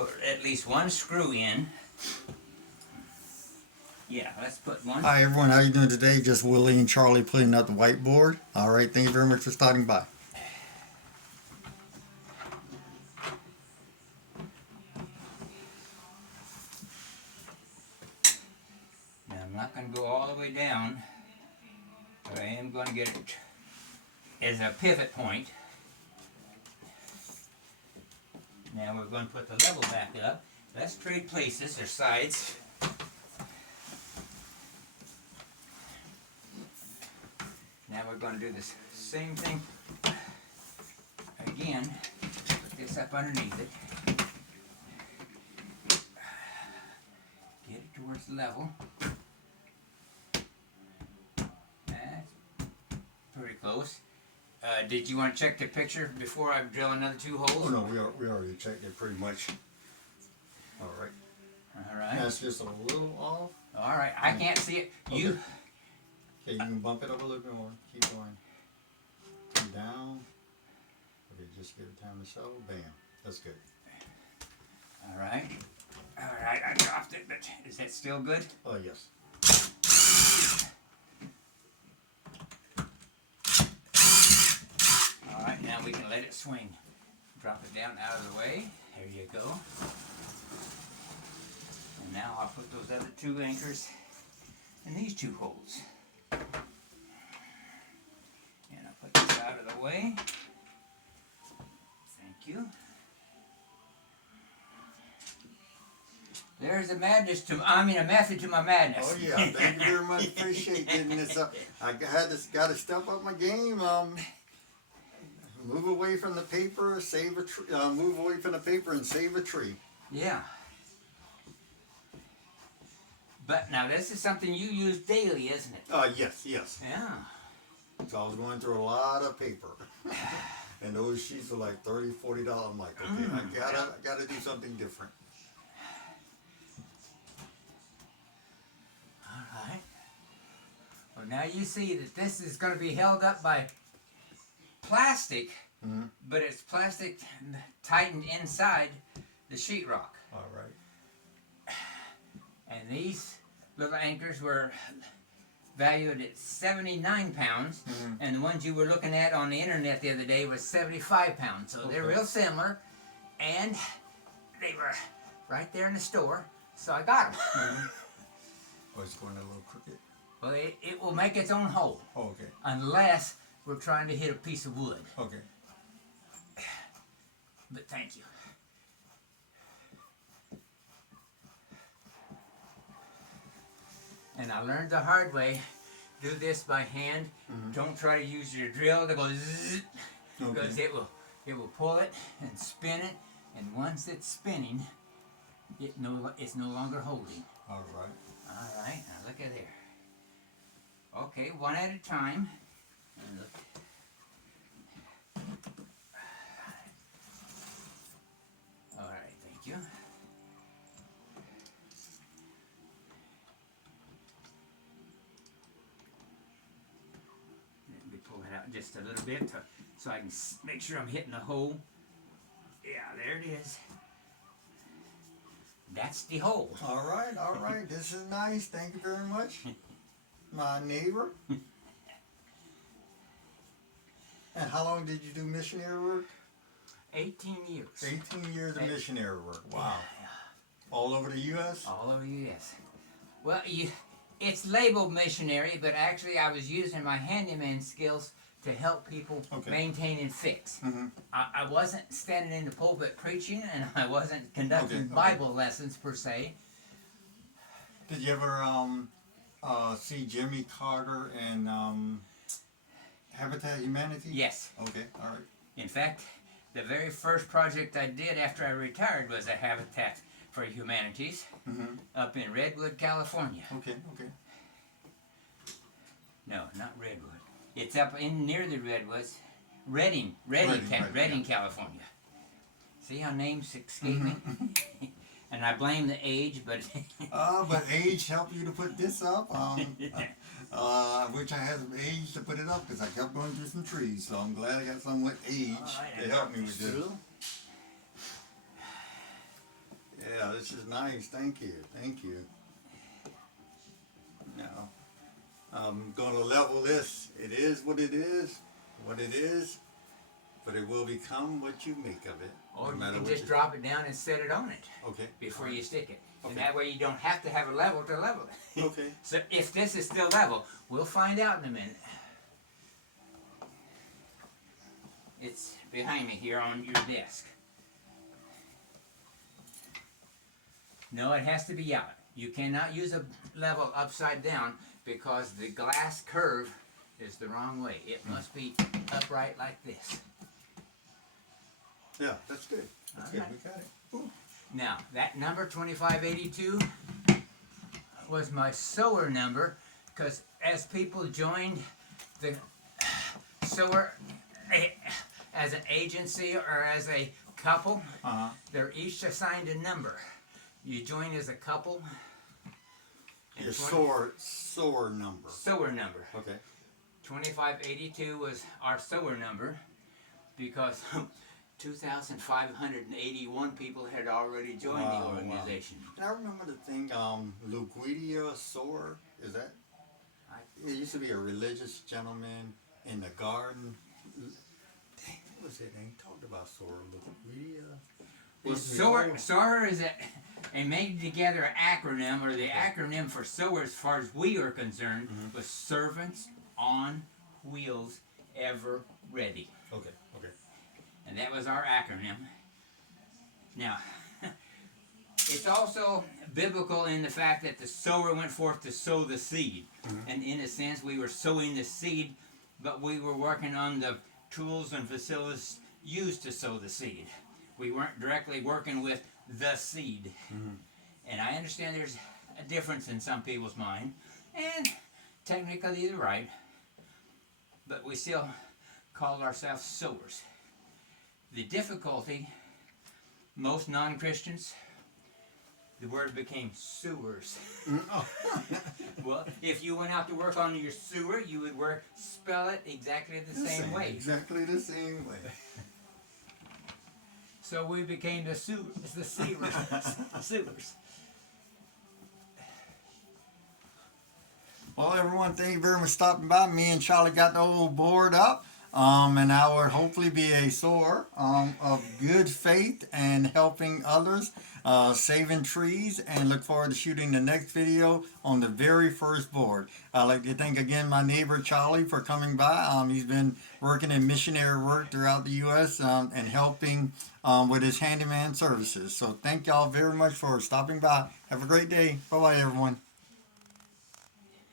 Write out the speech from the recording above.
put at least one screw in. Yeah, let's put one. Hi everyone, how you doing today? Just Willie and Charlie putting up the whiteboard. All right, thank you very much for stopping by. Now I'm not going to go all the way down, but I am going to get it as a pivot point. Now we're going to put the level back up. Let's trade places or sides. Now we're going to do the same thing again. Put this up underneath it. Get it towards the level. That's pretty close. Did you want to check the picture before I drill another 2 holes? Oh no, we already checked it pretty much. All right. All right. That's just a little off. All right. I can't see it. Okay. You. Okay, you can bump it up a little bit more. Keep going. Come down. Okay, just give it time to settle. Bam. That's good. All right. All right. I dropped it, but is that still good? Oh yes. All right. Now we can let it swing. Drop it down out of the way. There you go. And now I'll put those other 2 anchors in these 2 holes. And I'll put this out of the way. Thank you. There's a method to my madness. Oh yeah, thank you very much. Appreciate getting this up. I got to step up my game. Move away from the paper, save a tree. Move away from the paper and save a tree. Yeah. But now this is something you use daily, isn't it? Yes. Yeah. So I was going through a lot of paper. And those sheets are like $30, $40. I'm like, okay, I gotta do something different. All right. Well, now you see that this is going to be held up by plastic, but it's plastic tightened inside the sheetrock. All right. And these little anchors were valued at 79 pounds, and the ones you were looking at on the internet the other day was 75 pounds. So they're real similar, and they were right there in the store, so I got them. Oh, it's going a little crooked. Well, it will make its own hole. Oh, okay. Unless we're trying to hit a piece of wood. Okay. But thank you. And I learned the hard way. Do this by hand. Don't try to use your drill to go zzz, because it will pull it and spin it, and once it's spinning, it's no longer holding. All right. All right. Now look at there. Okay, one at a time. And look. All right. Thank you. Let me pull it out just a little bit so I can make sure I'm hitting the hole. Yeah, there it is. That's the hole. All right. This is nice. Thank you very much, my neighbor. And how long did you do missionary work? 18 years. 18 years of missionary work. Wow. Yeah. All over the U.S.? All over the U.S. Well, it's labeled missionary, but actually I was using my handyman skills to help people maintain and fix. I wasn't standing in the pulpit preaching, and I wasn't conducting Bible lessons per se. Did you ever see Jimmy Carter and Habitat Humanity? Yes. Okay, all right. In fact, the very first project I did after I retired was a Habitat for Humanities up in Redwood, California. Okay. No, not Redwood. It's up in near the Redwoods. Redding, California. See how names escape me? And I blame the age, but... but age helped you to put this up. I wish I had some age to put it up because I kept going through some trees. So I'm glad I got some with age to help me with this. This is nice. Thank you. Thank you. Now, I'm going to level this. It is what it is, but it will become what you make of it. Or no you matter can what just drop it down and set it on it Okay. before you stick it. And Okay. that way you don't have to have a level to level it. Okay. So if this is still level, we'll find out in a minute. It's behind me here on your desk. No, it has to be out. You cannot use a level upside down because the glass curve is the wrong way. It must be upright like this. Yeah, that's good. That's good. Alright. We got it. Ooh. Now, that number 2582 was my sewer number, because as people joined the sewer as an agency or as a couple, they're each assigned a number. You join as a couple. and Your 20 SOAR number. sewer number. Okay. 2582 was our sewer number because 2,581 people had already joined the Wow, organization. And I remember the thing, Luguidia SOAR, is that? It used to be a religious gentleman in the garden. Dang, what was it? He talked about SOAR. Luguidia. Well, SOAR is a made together acronym, or the acronym for SOAR, as far as we are concerned, was Servants on Wheels Ever Ready. Okay, okay. And that was our acronym. Now, it's also biblical in the fact that the sower went forth to sow the seed. And in a sense, we were sowing the seed, but we were working on the tools and facilities used to sow the seed. We weren't directly working with the seed. And I understand there's a difference in some people's mind, and technically they're right, but we still call ourselves sowers. The difficulty, most non-Christians, the word became sewers. Well, if you went out to work on your sewer, you would spell it exactly the same way. Exactly the same way. So we became the sewers. Well, everyone, thank you very much for stopping by. Me and Charlie got the old board up. And I would hopefully be a sower of good faith and helping others, saving trees, and look forward to shooting the next video on the very first board. I'd like to thank again my neighbor Charlie for coming by. He's been working in missionary work throughout the U.S. And helping with his handyman services. So thank y'all very much for stopping by. Have a great day. Bye-bye, everyone.